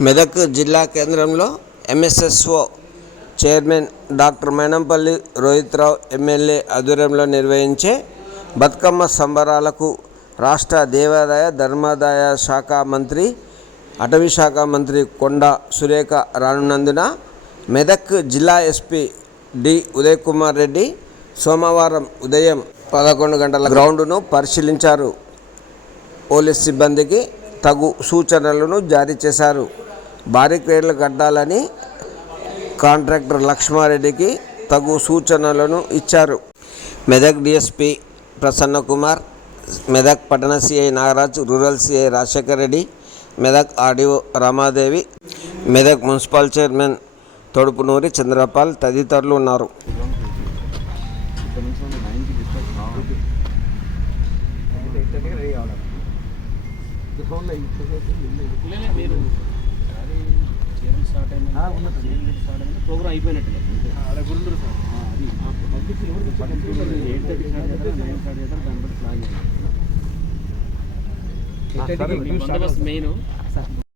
మెదక్ జిల్లా కేంద్రంలో MSSO chairman doctor Menampally Rohit Rao MLA ఆధ్వర్యంలో నిర్వహించే బతుకమ్మ సంబరాలకు రాష్ట్ర దేవాదాయ ధర్మాదాయ శాఖ మంత్రి అటవీ శాఖ మంత్రి కొండ సురేఖ రానున్నందున మెదక్ జిల్లా ఎస్పీ డి ఉదయ్ కుమార్ రెడ్డి సోమవారం ఉదయం పదకొండు గంటల గ్రౌండ్ను పరిశీలించారు. పోలీస్ సిబ్బందికి తగు సూచనలను జారీ చేశారు. బారికేడ్లు కట్టాలని కాంట్రాక్టర్ లక్ష్మారెడ్డికి తగు సూచనలను ఇచ్చారు. మెదక్ డిఎస్పి ప్రసన్న కుమార్ మెదక్ పట్టణ CI Nagaraj rural CI Rajasekhar Reddy Medak RDO Ramadevi Medak municipal chairman Thodupunuri Chandrapal తదితరులు ఉన్నారు. లేదు, మీరు స్టార్ట్ స్టార్ట్ ప్రోగ్రామ్ అయిపోయినట్టు అది. ఎయిట్ థర్టీ స్టార్ట్ చేస్తారు? నైన్ స్టార్ట్ చేస్తారు? దాన్ని బట్టి ప్లాన్ చేయాలి బందోబస్తు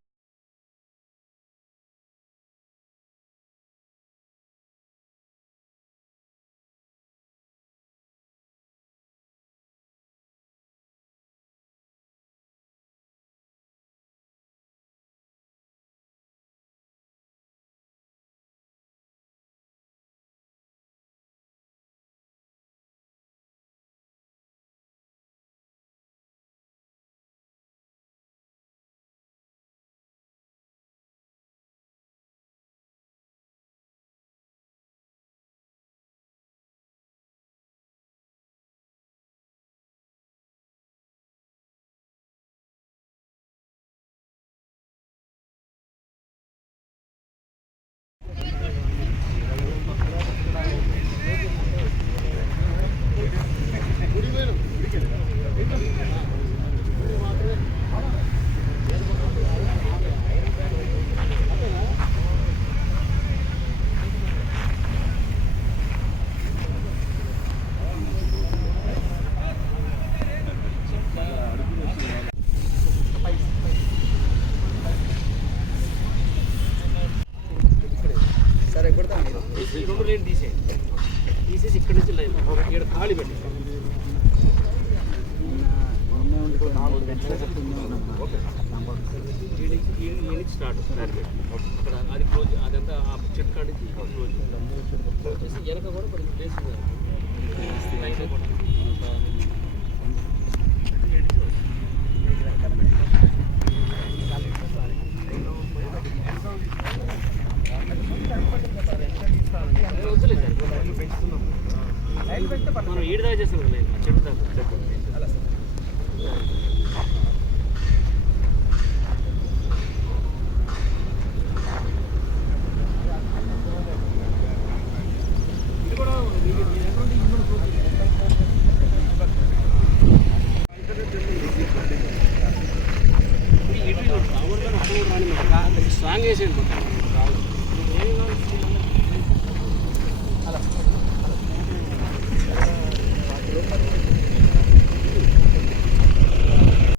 మెయిన్ ఈ రెండు లైన్ తీసేయండి తీసేసి ఇక్కడ నుంచి లైన్ ఖాళీ పెట్టి స్టార్ట్ ఇక్కడ అది క్లోజ్ అదంతా ఆ చెట్టు కాడి క్లోజ్ వచ్చేసి వెనక కూడా కొంచెం ప్లేస్ మనం ఏడు దాకా చేస్తాం కదా లైన్ చెట్టు దాకా చెట్టు ఇది కూడా ఇది ఎక్కడ ఉంది? ఇది కూడా close చేయండి. ఇప్పుడు ఇటు కావాలి కానీ అప్పుడు రాని స్ట్రాంగ్ చేసేది ఏం కావాలి